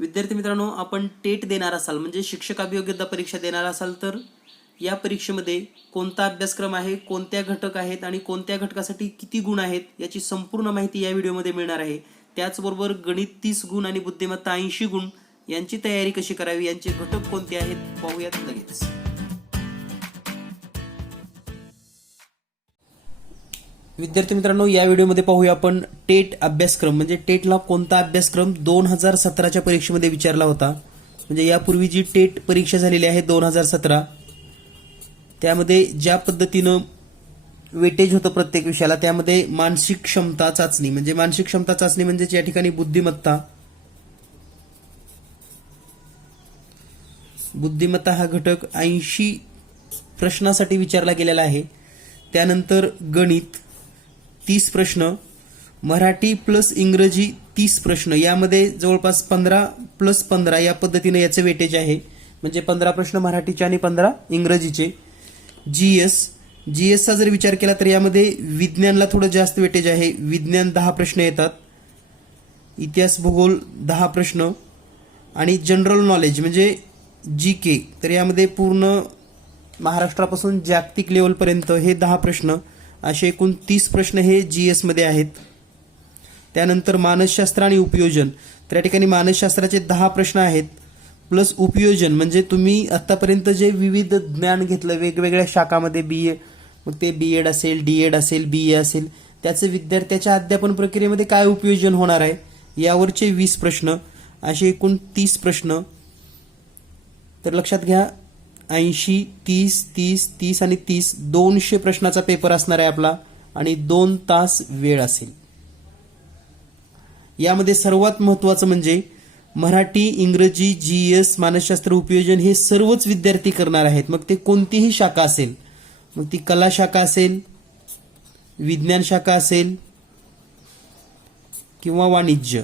विद्यार्थी मित्रांनो, आपण टेट देणार असाल म्हणजे शिक्षक अभियोग्यता परीक्षा देणार असाल तर या परीक्षेमध्ये कोणता अभ्यासक्रम आहे, कोणत्या घटक आहेत आणि कोणत्या घटकासाठी किती गुण आहेत याची संपूर्ण माहिती या व्हिडिओमध्ये मिळणार आहे. त्याचबरोबर गणित 30 गुण आणि बुद्धिमत्ता 80 गुण यांची तयारी कशी करावी, यांचे घटक कोणते आहेत पाहूयात लगेच. विद्यार्थी मित्रांनो, या व्हिडिओमध्ये पाहूया आपण टेट अभ्यासक्रम म्हणजे टेटला कोणता अभ्यासक्रम 2017च्या परीक्षेमध्ये विचारला होता. म्हणजे यापूर्वी जी टेट परीक्षा झालेली आहे 2017 त्यामध्ये ज्या पद्धतीनं वेटेज होतं प्रत्येक विषयाला त्यामध्ये मानसिक क्षमता चाचणी म्हणजे या ठिकाणी बुद्धिमत्ता हा घटक 80 प्रश्नासाठी विचारला गेलेला आहे. त्यानंतर गणित 30 प्रश्न, मराठी प्लस इंग्रजी 30 प्रश्न, यामध्ये जवळपास 15+15 या पद्धतीने याचे वेटेज आहे. म्हणजे 15 प्रश्न मराठीचे आणि 15 इंग्रजीचे. जीएसचा जर विचार केला तर यामध्ये विज्ञानला थोडं जास्त वेटेज आहे. विज्ञान 10 प्रश्न येतात, इतिहास भूगोल 10 प्रश्न आणि जनरल नॉलेज म्हणजे GK तर यामध्ये पूर्ण महाराष्ट्रापासून जागतिक लेवलपर्यंत हे 10 प्रश्न, असे एकूण 30 प्रश्न हे GS मध्ये आहेत. त्यानंतर मानसशास्त्र आणि उपयोजन, तर या ठिकाणी मानसशास्त्राचे 10 प्रश्न आहेत प्लस उपयोजन म्हणजे तुम्ही आतापर्यंत जे विविध ज्ञान घेतलं वेगवेगळ्या शाखामध्ये BA, मग ते B.Ed असेल, D.Ed असेल, BA असेल, त्याचे विद्यार्थ्याच्या अध्यापन प्रक्रियेमध्ये काय उपयोजन होणार आहे यावरचे 20 प्रश्न, असे एकूण 30 प्रश्न. तर लक्षात घ्या 80, 30, 30, 30 आणि 30 200 प्रश्नाचा पेपर असणार आहे आपला आणि 2 तास वेळ असेल. यामध्ये सर्वात महत्त्वाचं म्हणजे मराठी, इंग्रजी, GS, मानसशास्त्र, उपयोजन हे सर्वच विद्यार्थी करणार आहेत. मग ते कोणतीही शाखा असेल, मग ती कला शाखा असेल, विज्ञान शाखा असेल किंवा वाणिज्य,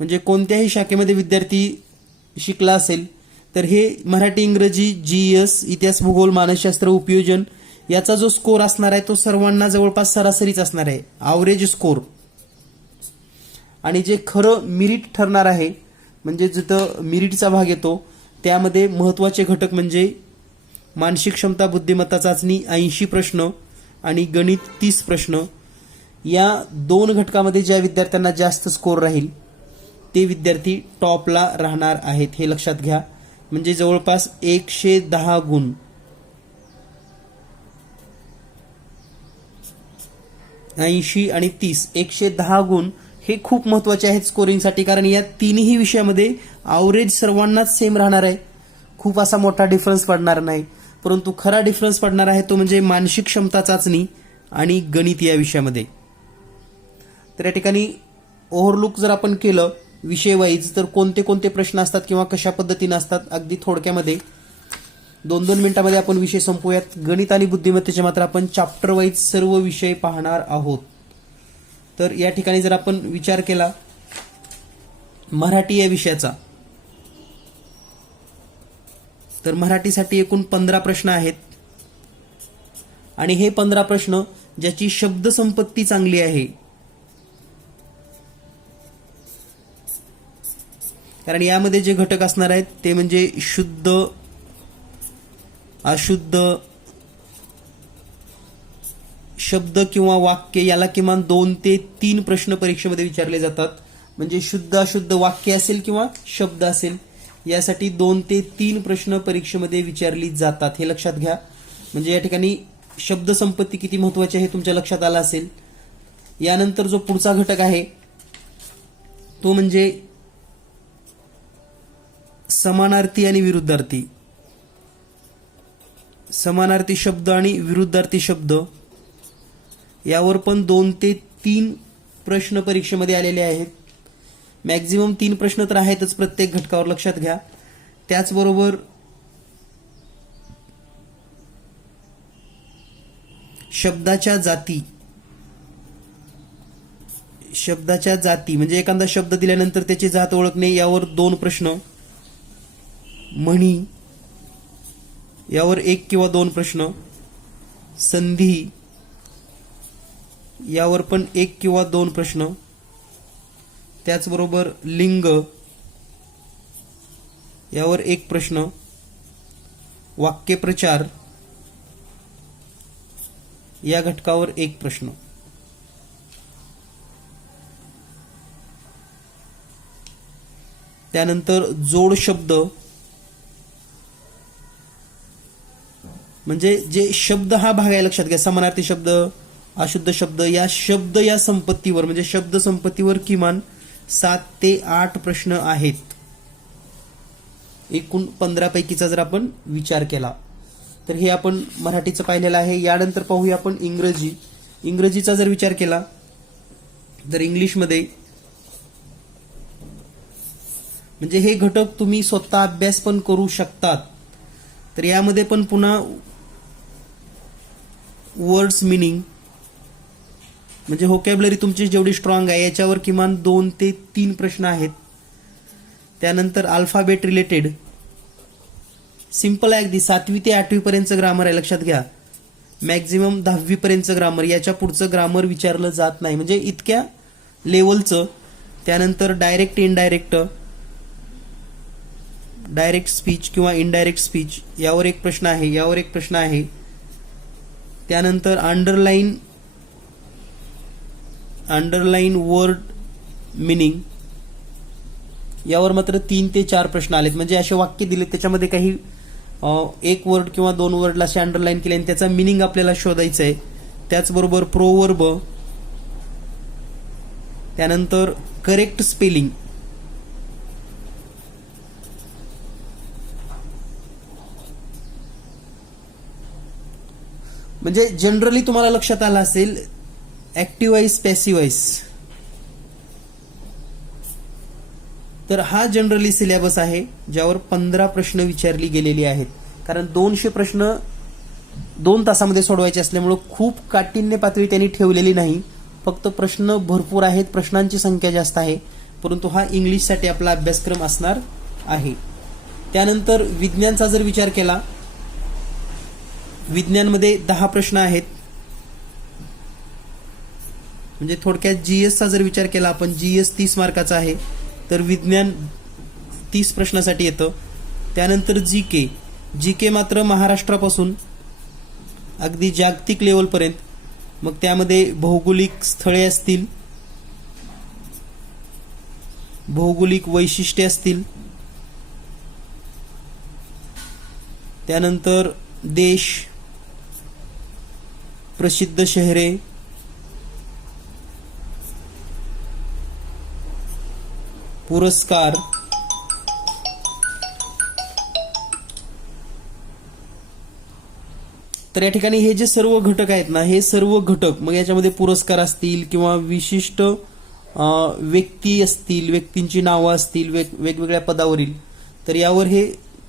म्हणजे कोणत्याही शाखेमध्ये विद्यार्थी शिकला असेल तर हे मराठी, इंग्रजी, GS, इतिहास भूगोल, मानसशास्त्र, उपयोजन याचा जो स्कोर असणार आहे तो सर्वांना जवळपास सरासरीच असणार आहे, ॲव्हरेज स्कोर. आणि जे खरं मिरिट ठरणार आहे म्हणजे जिथं मिरिटचा भाग येतो त्यामध्ये महत्त्वाचे घटक म्हणजे मानसिक क्षमता बुद्धिमत्ता चाचणी 80 प्रश्न आणि गणित 30 प्रश्न. या 2 घटकामध्ये ज्या विद्यार्थ्यांना जास्त स्कोर राहील ते विद्यार्थी टॉपला राहणार आहेत, हे लक्षात घ्या. म्हणजे जवळपास 110 गुण. ऐंशी आणि 30 110 गुण हे खूप महत्वाचे आहेत स्कोरिंगसाठी, कारण या तिन्ही विषयामध्ये ॲव्हरेज सर्वांनाच सेम राहणार आहे, खूप असा मोठा डिफरन्स पडणार नाही. परंतु खरा डिफरन्स पडणार आहे तो म्हणजे मानसिक क्षमता चाचणी आणि गणित या विषयामध्ये. तर या ठिकाणी ओव्हरलुक जर आपण केलं विषय वाईज तर कोणते कोणते प्रश्न असतात किंवा कशा पद्धतीने असतात अगदी थोडक्यामध्ये 2-2 मिनिटांमध्ये आपण विषय संपवूयात. गणित आणि बुद्धिमत्तेचे मात्र आपण चॅप्टर वाईज सर्व विषय पाहणार आहोत. तर या ठिकाणी जर आपण विचार केला मराठी या विषयाचा तर मराठीसाठी एकूण 15 प्रश्न आहेत आणि हे 15 प्रश्न ज्याची शब्दसंपत्ती चांगली आहे, कारण यामध्ये जे घटक असणार आहेत ते म्हणजे शुद्ध, अशुद्ध शब्द किंवा वाक्य, याला किमान 2 ते 3 प्रश्न परीक्षेमध्ये विचारले जातात. म्हणजे शुद्ध अशुद्ध वाक्य असेल किंवा शब्द असेल यासाठी 2 ते 3 प्रश्न परीक्षेमध्ये विचारली जातात, हे लक्षात घ्या. म्हणजे या ठिकाणी शब्दसंपत्ती किती महत्वाची आहे तुमच्या लक्षात आलं असेल. यानंतर जो पुढचा घटक आहे तो म्हणजे समानार्थी आणि विरुद्धार्थी. समानार्थी शब्द आणि विरुद्धार्थी शब्द यावर पण 2 ते 3 प्रश्न परीक्षेमध्ये आलेले आहेत. मॅक्झिमम 3 प्रश्न तर आहेतच प्रत्येक घटकावर, लक्षात घ्या. त्याचबरोबर शब्दाच्या जाती म्हणजे एखादा शब्द दिल्यानंतर त्याची जात ओळखणे यावर 2 प्रश्न. म्हणी यावर 1 किंवा 2 प्रश्न. संधी यावर पण 1 किंवा 2 प्रश्न. त्याचबरोबर लिंग यावर एक प्रश्न, वाक्यप्रचार या घटकावर एक प्रश्न. त्यानंतर जोड शब्द म्हणजे जे शब्द हा भाग आहे लक्षात घ्या, समानार्थी शब्द, अशुद्ध शब्द या संपत्तीवर म्हणजे शब्द संपत्तीवर किमान 7 ते 8 प्रश्न आहेत. एकूण 15 पैकीचा जर आपण विचार केला तर हे आपण मराठीचं पाहिलेलं आहे. यानंतर पाहूया आपण इंग्रजीचा जर विचार केला तर इंग्लिशमध्ये म्हणजे हे घटक तुम्ही स्वतः अभ्यास पण करू शकतात. तर यामध्ये पण पुन्हा वर्ड्स मिनिंग म्हणजे व्होकॅब्युलरी तुमची जेवढी स्ट्रॉंग आहे याच्यावर किमान 2 ते 3 प्रश्न आहेत. त्यानंतर अल्फाबेट रिलेटेड सिंपल आहे अगदी, 7वी ते 8वी पर्यंतचं ग्रामर आहे लक्षात घ्या. मॅक्झिमम 10वी पर्यंतचं ग्रामर, याच्या पुढचं ग्रामर विचारलं जात नाही म्हणजे इतक्या लेवलचं. त्यानंतर डायरेक्ट इनडायरेक्ट, डायरेक्ट स्पीच किंवा इनडायरेक्ट स्पीच यावर एक प्रश्न आहे. त्यानंतर अंडरलाईन वर्ड मिनिंग यावर मात्र 3 ते 4 प्रश्न आलेत. म्हणजे असे वाक्य दिले त्याच्यामध्ये काही एक वर्ड किंवा 2 वर्डला असे अंडरलाईन केले आणि त्याचा मिनिंग आपल्याला शोधायचा आहे. त्याचबरोबर प्रोवर्ब, त्यानंतर करेक्ट स्पेलिंग, म्हणजे जनरली तुम्हाला लक्षात आलं असेल ऍक्टिव्ह व्हॉइस, पॅसिव्ह व्हॉइस. तर हा जनरली सिलेबस आहे ज्यावर 15 प्रश्न विचारली गेलेली आहेत. कारण 200 प्रश्न 2 तासामध्ये सोडवायचे असल्यामुळे खूप काठिण्य पातळी त्यांनी ठेवलेली नाही. फक्त प्रश्न भरपूर आहेत, प्रश्नांची संख्या जास्त आहे, परंतु हा इंग्लिशसाठी आपला अभ्यासक्रम असणार आहे. त्यानंतर विज्ञानचा जर विचार केला, विज्ञानमध्ये 10 प्रश्न आहेत. म्हणजे थोडक्यात जीएसचा जर विचार केला आपण, जीएस 30 मार्काचा आहे तर विज्ञान 30 प्रश्नासाठी येतं. त्यानंतर जीके मात्र महाराष्ट्रापासून अगदी जागतिक लेवलपर्यंत, मग त्यामध्ये भौगोलिक स्थळे असतील, भौगोलिक वैशिष्ट्ये असतील, त्यानंतर देश, प्रसिद्ध शहरे, पुरस्कार, तर या ठिकाणी हे जे सर्व घटक आहेत ना, हे सर्व घटक मग याच्यामध्ये पुरस्कार असतील किंवा विशिष्ट व्यक्ती असतील, व्यक्तींची नावं असतील वेगवेगळ्या पदावरील, तर यावर हे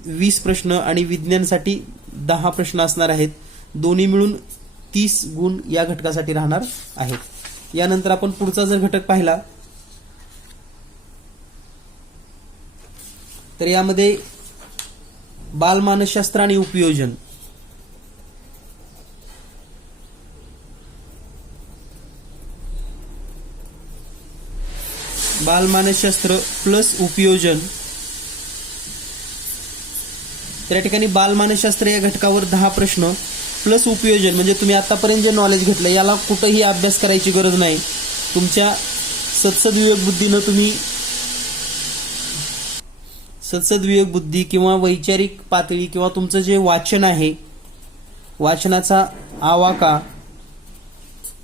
20 प्रश्न आणि विज्ञानसाठी 10 प्रश्न असणार आहेत. दोन्ही मिळून 30 गुण या घटकासाठी राहणार आहेत. यानंतर आपण पुढचा जर घटक पाहिला तर यामध्ये बालमानसशास्त्र आणि उपयोजन, बालमानसशास्त्र प्लस उपयोजन. तर या ठिकाणी बालमानसशास्त्र या घटकावर 10 प्रश्न प्लस उपयोजन म्हणजे तुम्ही आतापर्यंत जे नॉलेज घेतलं याला कुठेही अभ्यास करायची गरज नाही. तुमच्या सद्सद्विवेक बुद्धी किंवा वैचारिक पातळी किंवा तुमचं जे वाचन आहे, वाचनाचा आवाका,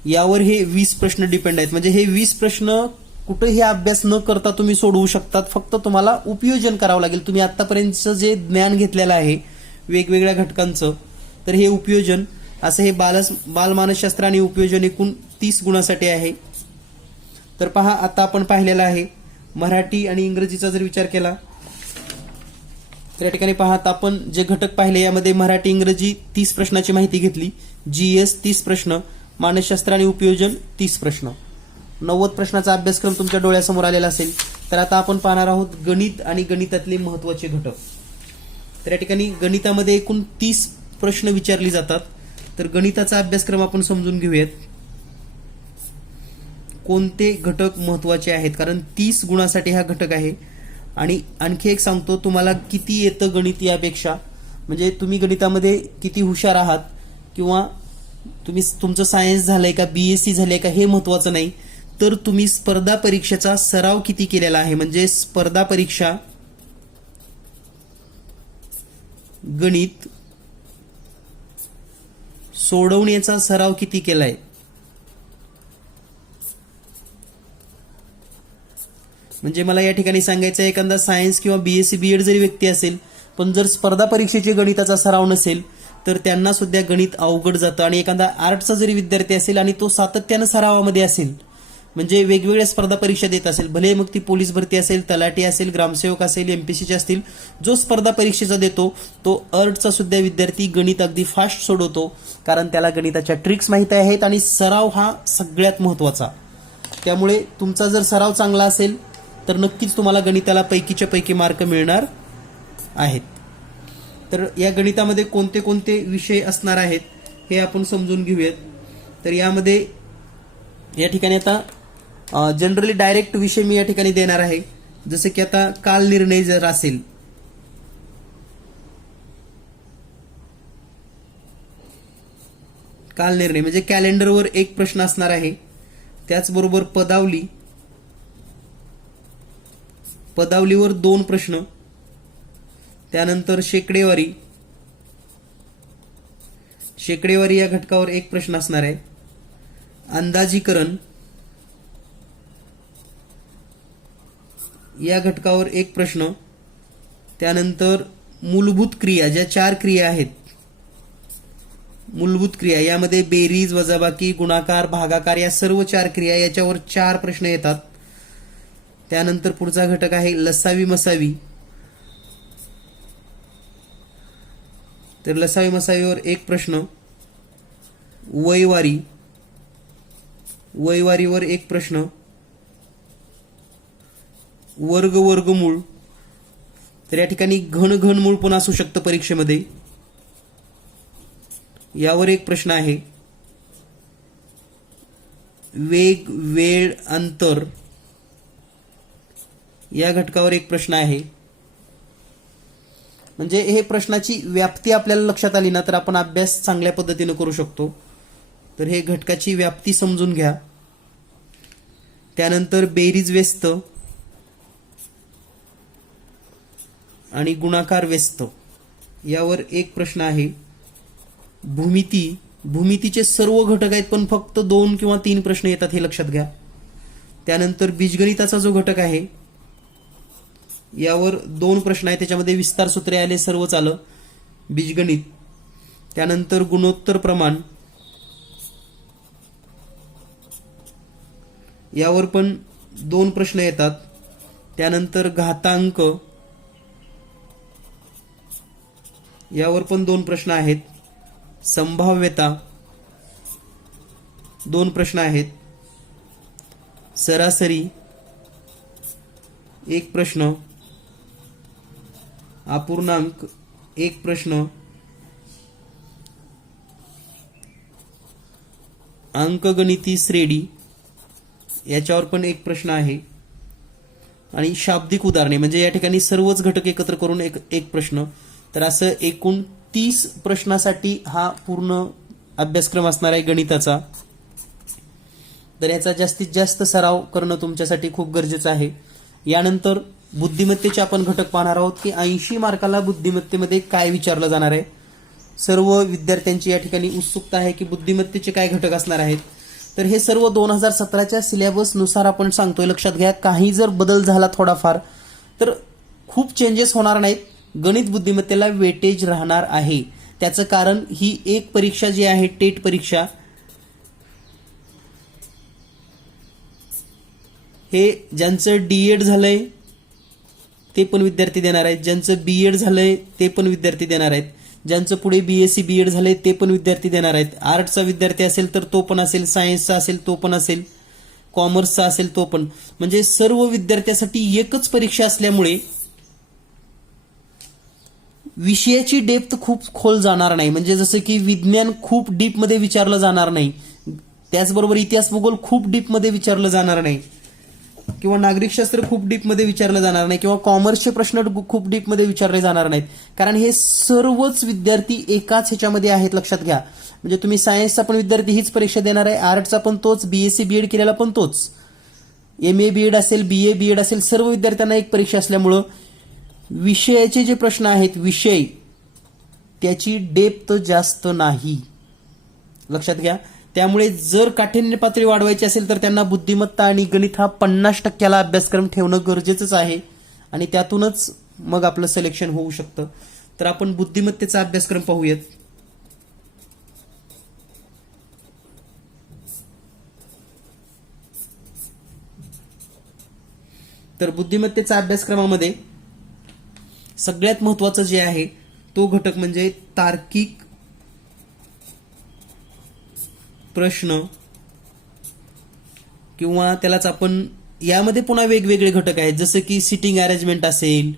यावर हे 20 प्रश्न डिपेंड आहेत. म्हणजे हे 20 प्रश्न कुठेही अभ्यास न करता तुम्ही सोडवू शकतात. फक्त तुम्हाला उपयोजन करावं लागेल. तुम्ही आतापर्यंतचं जे ज्ञान घेतलेलं आहे वेगवेगळ्या घटकांचं, तर हे उपयोजन असं हे बालमानसशास्त्र आणि उपयोजन एकूण 30 गुणासाठी आहे. तर पहा, आता आपण पाहिलेलं आहे मराठी आणि इंग्रजीचा जर विचार केला तर या ठिकाणी पहा, आपण जे घटक पाहिले यामध्ये मराठी इंग्रजी 30 प्रश्नाची माहिती घेतली, जीएस 30 प्रश्न, मानसशास्त्र आणि उपयोजन 30 प्रश्न, 90 प्रश्नाचा अभ्यासक्रम तुमच्या डोळ्यासमोर आलेला असेल. तर आता आपण पाहणार आहोत गणित आणि गणितातले महत्वाचे घटक. तर या ठिकाणी गणितामध्ये एकूण 30 प्रश्न विचारले जातात. तर गणिताचा अभ्यासक्रम आपण समजून घेऊयात. कोणते घटक महत्त्वाचे आहेत, कारण 30 गुणासाठी हा घटक आहे. आणि आणखी एक सांगतो, तुम्हाला किती येतं गणित यापेक्षा, म्हणजे तुम्ही गणितामध्ये किती हुशार आहात किंवा तुमचं सायन्स झालंय का, BSc झालंय का, हे महत्त्वाचं नाही, तर तुम्ही स्पर्धा परीक्षेचा सराव किती केलेला आहे, म्हणजे स्पर्धा परीक्षा गणित सोडवण्याचा सराव किती केलाय. म्हणजे मला या ठिकाणी सांगायचं आहे, एखादा सायन्स किंवा BSc BEd जरी व्यक्ती असेल, पण जर स्पर्धा परीक्षेचे गणिताचा सराव नसेल तर त्यांना सुद्धा गणित अवघड जातं. आणि एखादा आर्टचा जरी विद्यार्थी असेल आणि तो सातत्यानं सरावामध्ये असेल, म्हणजे वेगवेगळ्या स्पर्धा परीक्षा देत असेल, भले मग ती पोलीस भरती असेल, तलाठी असेल, ग्रामसेवक असेल, MPSCचे असतील, जो स्पर्धा परीक्षेचा देतो तो आर्टचा सुद्धा विद्यार्थी गणित अगदी फास्ट सोडवतो, कारण त्याला गणिताच्या ट्रिक्स माहिती आहेत आणि सराव हा सगळ्यात महत्त्वाचा. त्यामुळे तुमचा जर सराव चांगला असेल तर नक्कीच तुम्हाला गणिताला पैकीच्या पैकी मार्क मिळणार आहेत. तर या गणितामध्ये कोणते कोणते विषय असणार आहेत हे आपण समजून घेऊयात. तर यामध्ये या ठिकाणी आता जनरली डायरेक्ट विषय मी या ठिकाणी देणार आहे. जसं की आता काल निर्णय जर असेल, काल निर्णय म्हणजे कॅलेंडरवर एक प्रश्न असणार आहे. त्याचबरोबर पदावलीवर 2 प्रश्न, त्यानंतर शेकडेवारी या घटकावर एक प्रश्न असणार आहे. अंदाजीकरण या घटकावर एक प्रश्न, त्यानंतर मूलभूत क्रिया, ज्या 4 क्रिया आहेत, मूलभूत क्रिया यामध्ये बेरीज, वजाबाकी, गुणाकार, भागाकार या सर्व 4 क्रिया, याच्यावर 4 प्रश्न येतात. त्यानंतर पुढचा घटक आहे लसावी मसावी. तर लसावी मसावीवर एक प्रश्न, वयवारीवर एक प्रश्न, वर्गमूळ, तर या ठिकाणी घनमूळ पण असू शकतं परीक्षेमध्ये, यावर एक प्रश्न आहे. वेग, वेळ, अंतर या घटकावर एक प्रश्न आहे. म्हणजे हे प्रश्नाची व्याप्ती आपल्याला लक्षात आली ना तर आपण अभ्यास चांगल्या पद्धतीने करू शकतो. तर हे घटकाची व्याप्ती समजून घ्या. त्यानंतर बेरीज व्यस्त आणि गुणाकार व्यस्त यावर एक प्रश्न आहे. भूमितीचे सर्व घटक आहेत पण फक्त 2 किंवा 3 प्रश्न येतात, हे लक्षात घ्या. त्यानंतर बीजगणिताचा जो घटक आहे यावर 2 प्रश्न आहेत, त्याच्यामध्ये विस्तार सूत्रे आले सर्वच आलं, बीजगणित. त्यानंतर गुणोत्तर प्रमाण यावर पण 2 प्रश्न येतात. त्यानंतर घातांक यावर पण 2 प्रश्न आहेत. संभाव्यता 2 प्रश्न आहेत. सरासरी 1 प्रश्न, अपूर्णांक 1 प्रश्न, अंकगणिती श्रेणी याच्यावर पण 1 प्रश्न आहे. आणि शाब्दिक उदाहरणे म्हणजे या ठिकाणी सर्वच घटक एकत्र करून एक प्रश्न. तर असं एकूण 30 प्रश्नासाठी हा पूर्ण अभ्यासक्रम असणार आहे गणिताचा. तर याचा जास्तीत जास्त सराव करणं तुमच्यासाठी खूप गरजेचं आहे. यानंतर बुद्धिमत्तेचे आपण घटक पाहणार आहोत की 80 मार्काला बुद्धिमत्तेमध्ये काय विचारलं जाणार आहे. सर्व विद्यार्थ्यांची या ठिकाणी उत्सुकता आहे की बुद्धिमत्तेचे काय घटक असणार आहेत. तर हे सर्व 2017च्या सिलेबसनुसार आपण सांगतोय, लक्षात घ्या. काही जर बदल झाला थोडाफार तर खूप चेंजेस होणार नाहीत. गणित बुद्धिमत्तेला वेटेज राहणार आहे. त्याचं कारण ही एक परीक्षा जी आहे टेट परीक्षा, हे ज्यांचं DEd झालंय ते पण विद्यार्थी देणार आहेत, ज्यांचं BEd झालंय ते पण विद्यार्थी देणार आहेत, ज्यांचं पुढे BSc BEd झालंय ते पण विद्यार्थी देणार आहेत. आर्टचा विद्यार्थी असेल तर तो पण असेल, सायन्सचा असेल तो पण असेल, कॉमर्सचा असेल तो पण. म्हणजे सर्व विद्यार्थ्यांसाठी एकच परीक्षा असल्यामुळे विषयाची डेप्थ खूप खोल जाणार नाही. म्हणजे जसं की विज्ञान खूप डीपमध्ये विचारलं जाणार नाही, त्याचबरोबर इतिहास भूगोल खूप डीपमध्ये विचारलं जाणार नाही, किंवा नागरिकशास्त्र खूप डीपमध्ये विचारलं जाणार नाही, किंवा कॉमर्सचे प्रश्न खूप डीपमध्ये विचारले जाणार नाहीत, कारण हे सर्वच विद्यार्थी एकाच ह्याच्यामध्ये आहेत. लक्षात घ्या. म्हणजे तुम्ही सायन्सचा पण विद्यार्थी हीच परीक्षा देणार आहे, आर्ट्सचा पण तोच, बीएससी बीएड केलेला पण तोच, एमए बीएड असेल, बीए बीएड असेल, सर्व विद्यार्थ्यांना एक परीक्षा असल्यामुळं विषयाचे जे प्रश्न आहेत, विषय त्याची डेप्थ जास्त नाही. लक्षात घ्या. त्यामुळे जर काठिण्य पातळी वाढवायची असेल तर त्यांना बुद्धिमत्ता आणि गणित हा 50% अभ्यासक्रम ठेवणं गरजेचंच आहे, आणि त्यातूनच मग आपलं सिलेक्शन होऊ शकतं. तर आपण बुद्धिमत्तेचा अभ्यासक्रम पाहूयात. तर बुद्धिमत्तेच्या अभ्यासक्रमामध्ये सगळ्यात महत्वाचं जे आहे तो घटक म्हणजे तार्किक प्रश्न, किंवा त्यालाच आपण, यामध्ये पुन्हा वेगवेगळे घटक आहेत, जसं की सिटिंग अरेंजमेंट असेल,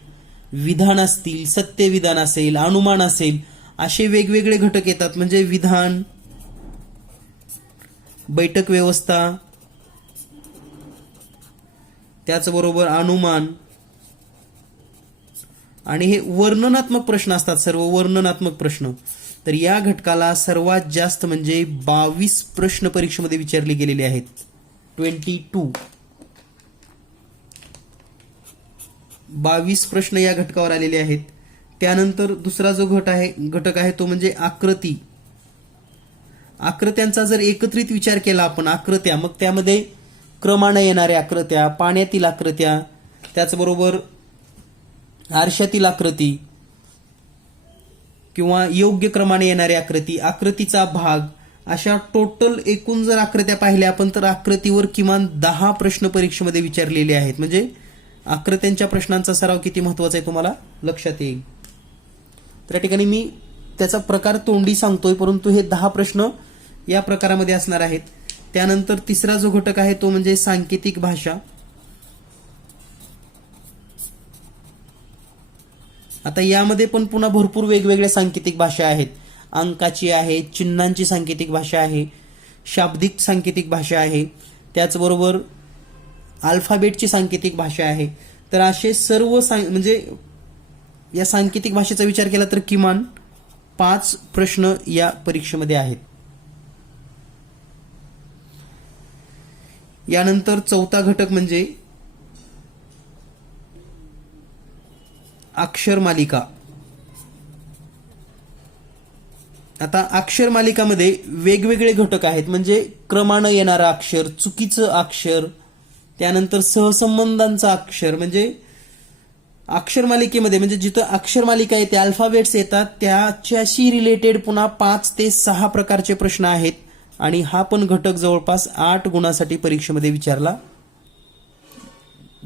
विधान असतील, सत्य विधान असेल, अनुमान असेल, असे वेगवेगळे घटक येतात. म्हणजे विधान, बैठक व्यवस्था, त्याचबरोबर अनुमान, आणि हे वर्णनात्मक प्रश्न असतात, सर्व वर्णनात्मक प्रश्न. तर या घटकाला सर्वात जास्त म्हणजे 22 प्रश्न परीक्षेमध्ये विचारले गेलेले आहेत. 22 प्रश्न या घटकावर आलेले आहेत. त्यानंतर दुसरा जो घटक आहे तो म्हणजे आकृती. आकृत्यांचा जर एकत्रित विचार केला आपण, आकृत्या, मग त्यामध्ये क्रमानं येणाऱ्या आकृत्या, पाण्यातील आकृत्या, त्याचबरोबर आरशातील आकृती, किंवा योग्य क्रमाने येणारी आकृती, आकृतीचा भाग, अशा टोटल एकूण जर आकृत्या पाहिल्या आपण तर आकृतीवर किमान 10 प्रश्न परीक्षेमध्ये विचारलेले आहेत. म्हणजे आकृत्यांच्या प्रश्नांचा सराव किती महत्वाचा आहे तुम्हाला लक्षात येईल. तर या ठिकाणी मी त्याचा प्रकार तोंडी सांगतोय, परंतु हे 10 प्रश्न या प्रकारामध्ये असणार आहेत. त्यानंतर तिसरा जो घटक आहे तो म्हणजे सांकेतिक भाषा. आता यामध्ये पण पुन्हा भरपूर वेगवेगळ्या सांकेतिक भाषा आहेत. अंकाची आहे, चिन्हांची सांकेतिक भाषा आहे, शाब्दिक सांकेतिक भाषा आहे, त्याचबरोबर अल्फाबेटची सांकेतिक भाषा आहे. तर असे सर्व म्हणजे या सांकेतिक भाषेचा विचार केला तर किमान 5 प्रश्न या परीक्षेमध्ये आहेत. यानंतर चौथा घटक म्हणजे अक्षर मालिका. आता अक्षर मालिकामध्ये वेगवेगळे घटक आहेत. म्हणजे क्रमानं येणारं अक्षर, चुकीचं अक्षर, त्यानंतर सहसंबंधांचं अक्षर. म्हणजे अक्षर मालिकेमध्ये म्हणजे जिथं अक्षर मालिका येते, अल्फाबेट्स येतात, त्याच्याशी रिलेटेड पुन्हा 5 ते 6 प्रकारचे प्रश्न आहेत. आणि हा पण घटक जवळपास 8 गुणांसाठी परीक्षेमध्ये विचारला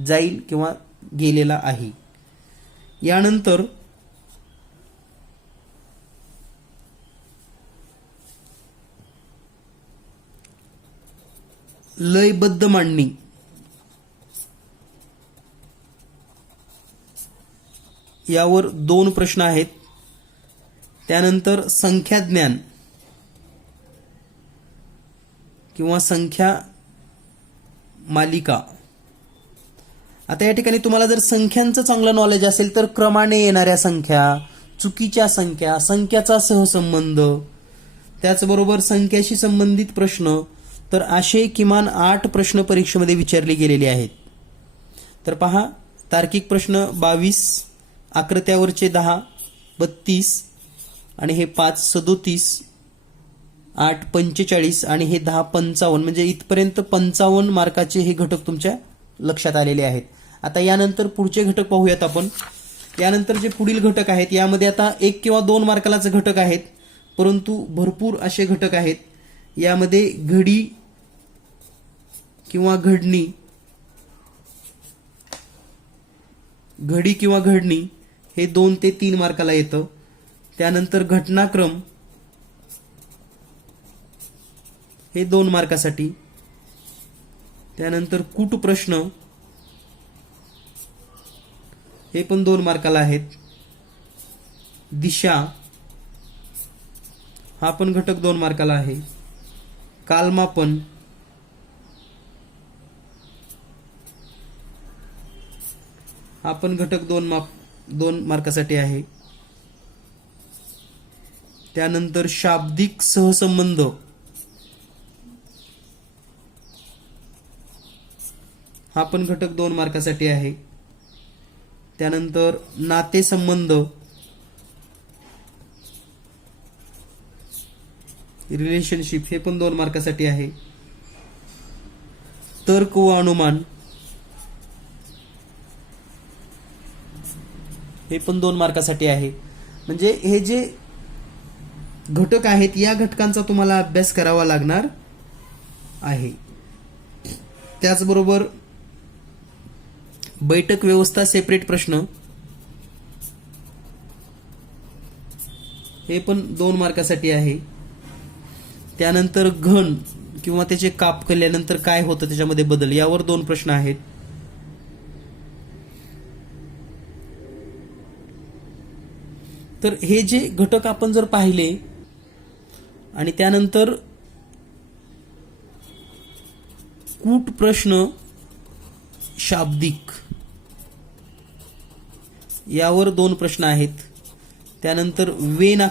जाईल किंवा गेलेला आहे. यानंतर लयबद्ध मांडणी. यावर 2 प्रश्न आहेत. त्यानंतर संख्या ज्ञान किंवा संख्या मालिका. आता या ठिकाणी तुम्हाला जर संख्यांचं चांगलं नॉलेज असेल तर क्रमाने येणाऱ्या संख्या, चुकीच्या संख्या, संख्याचा सहसंबंध, त्याचबरोबर संख्याशी संबंधित प्रश्न, तर असे किमान 8 प्रश्न परीक्षेमध्ये विचारले गेलेले आहेत. तर पहा, तार्किक प्रश्न 22, आकृत्यावरचे 10, 32, आणि हे 5 37, 8 45, आणि हे 10 55. म्हणजे इथपर्यंत 55 मार्काचे हे घटक तुमच्या लक्षात आलेले आहेत. आता यानंतर पुढचे घटक पाहूयात आपण. यानंतर जे पुढील घटक आहेत यामध्ये आता 1 किंवा 2 मार्कालाच घटक आहेत, परंतु भरपूर असे घटक आहेत. यामध्ये घडी किंवा घडणी, घडी किंवा घडणी हे 2 ते 3 मार्काला येतं. त्यानंतर घटनाक्रम हे 2 मार्कासाठी. त्यानंतर कूट प्रश्न हे पण 2 मार्काला आहेत. दिशा हा पण घटक 2 मार्काला आहे. कालमापन, हा पण घटक 2 मार्कासाठी आहे. त्यानंतर शाब्दिक सहसंबंध, हा पण घटक 2 मार्कासाठी आहे. त्यानंतर नातेसंबंध, रिलेशनशिप, हे पण 2 मार्कासाठी आहे. तर्क व अनुमान, हे पण 2 मार्कासाठी आहे. म्हणजे हे जे घटक आहेत या घटकांचा तुम्हाला अभ्यास करावा लागणार आहे. त्याचबरोबर बैठक व्यवस्था सेपरेट प्रश्न, हे पण 2 मार्कासाठी आहे. त्यानंतर घन किंवा त्याचे काप केल्यानंतर काय होतं त्याच्यामध्ये बदल, यावर 2 प्रश्न आहेत. तर हे जे घटक आपण जर पाहिले आणि त्यानंतर कूट प्रश्न शाब्दिक, यावर 2 प्रश्न आहेत. त्यानंतर वेन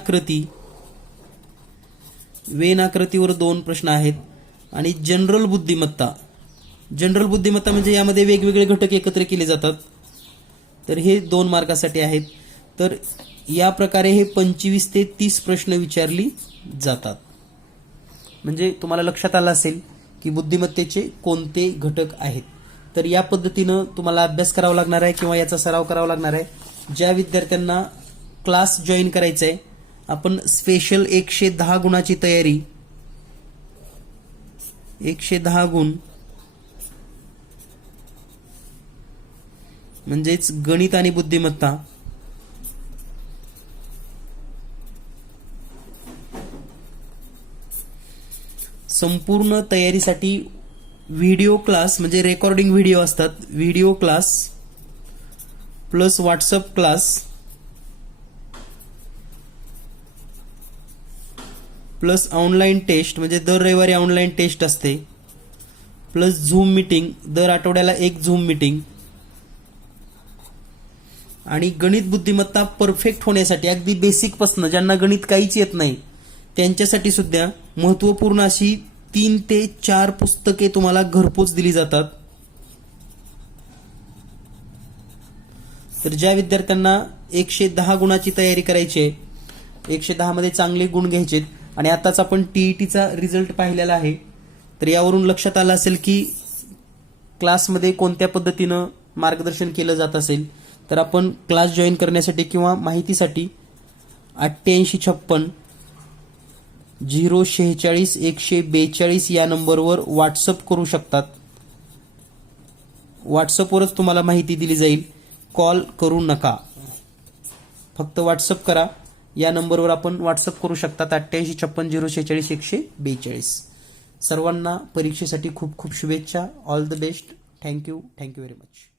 आकृतीवर 2 प्रश्न आहेत. आणि जनरल बुद्धिमत्ता म्हणजे यामध्ये वेगवेगळे घटक एकत्र केले जातात, तर हे 2 मार्कासाठी आहेत. तर या प्रकारे हे 25 ते 30 प्रश्न विचारली जातात. म्हणजे तुम्हाला लक्षात आलं असेल की बुद्धिमत्तेचे कोणते घटक आहेत. तर या पद्धतीनं तुम्हाला अभ्यास करावा लागणार आहे किंवा याचा सराव करावा लागणार आहे. ज्या विद्यार्थ्यांना क्लास जॉईन करायचा आहे, आपण स्पेशल 110 गुणाची तयारी, 110 गुण म्हणजेच गणित आणि बुद्धिमत्ता, संपूर्ण तयारीसाठी व्हिडिओ क्लास म्हणजे रेकॉर्डिंग व्हिडिओ असतात, video class plus WhatsApp class plus online test, म्हणजे दर रविवारी ऑनलाईन टेस्ट असते, प्लस झूम मीटिंग, दर आठवड्याला 1 झूम मीटिंग. आणि गणित बुद्धिमत्ता परफेक्ट होण्यासाठी अगदी बेसिक पासून ज्यांना गणित काहीच येत नाही त्यांच्यासाठी सुद्धा महत्त्वपूर्ण अशी 3 ते 4 पुस्तके तुम्हाला घरपोच दिली जातात. तर ज्या विद्यार्थ्यांना 110 गुणाची तयारी करायची आहे, 110 मध्ये चांगले गुण घ्यायचे आणि आताच आपण टीईटीचा रिझल्ट पाहिलेला आहे, तर यावरून लक्षात आलं असेल की क्लासमध्ये कोणत्या पद्धतीनं मार्गदर्शन केलं जात असेल. तर आपण क्लास जॉईन करण्यासाठी किंवा माहितीसाठी 8856 046 142 या नंबरवर व्हॉट्सअप करू शकतात. व्हॉट्सअपवरच तुम्हाला माहिती दिली जाईल, कॉल करू नका. फक्त व्हॉट्सअप करा, या नंबरवर आपण व्हॉट्सअप करू शकतात 8856 046 142. सर्वांना परीक्षेसाठी खूप खूप शुभेच्छा. All the best. Thank you very much.